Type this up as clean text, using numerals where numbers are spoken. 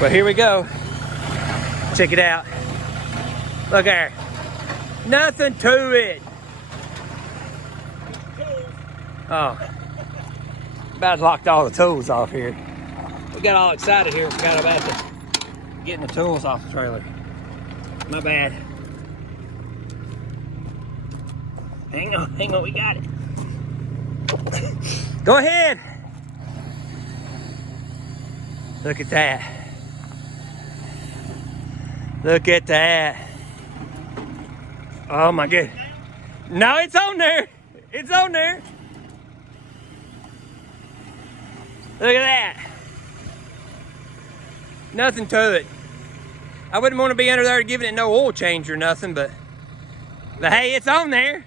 Well, here we go. Check it out. Look there. Nothing to it. Oh. About locked all the tools off here. We got all excited here. Forgot about getting the tools off the trailer. My bad. Hang on, we got it. Go ahead. Look at that. Look at that. Oh my goodness. No, it's on there. It's on there. Look at that. Nothing to it. I wouldn't want to be under there giving it no oil change or nothing, but hey, it's on there.